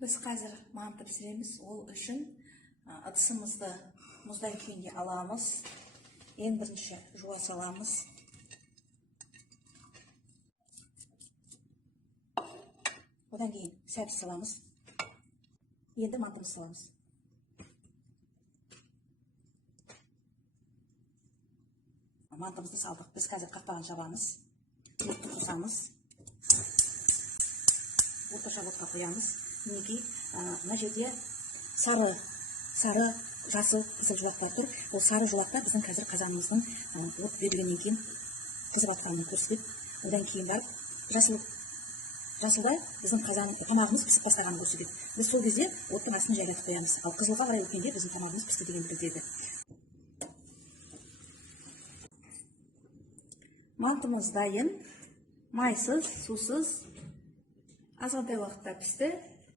Біз қазір манты пісіреміз. Ол үшін ыдысымызды мұздай күйінде аламыз. Ең бірінші жуа саламыз. Одан кейін сәбіз саламыз. Енді мантымызды саламыз. Мантымызды салдық. Біз қазір қақпағын жабамыз. Етті қосамыз. Орташа отқа қоямыз. Мінекей, мына жерде сары, жасыл, қызыл жолақтар тұр. Ол сары жолақта біздің қазір қазанымыздың от берілгеннен кейін қызып атқанын көрсетеді. Одан кейін барып жасылда біздің тамағымыз пісіп бастағанын көрсетеді. Біз сол кезде оттың астын жайлатып қоямыз. Ал қызылға қарай өткенде біздің тамағымыз пісті дегенді білдіреді. Мантымыз дайын, майсыз, сусыз, азғантай уақытта пісті.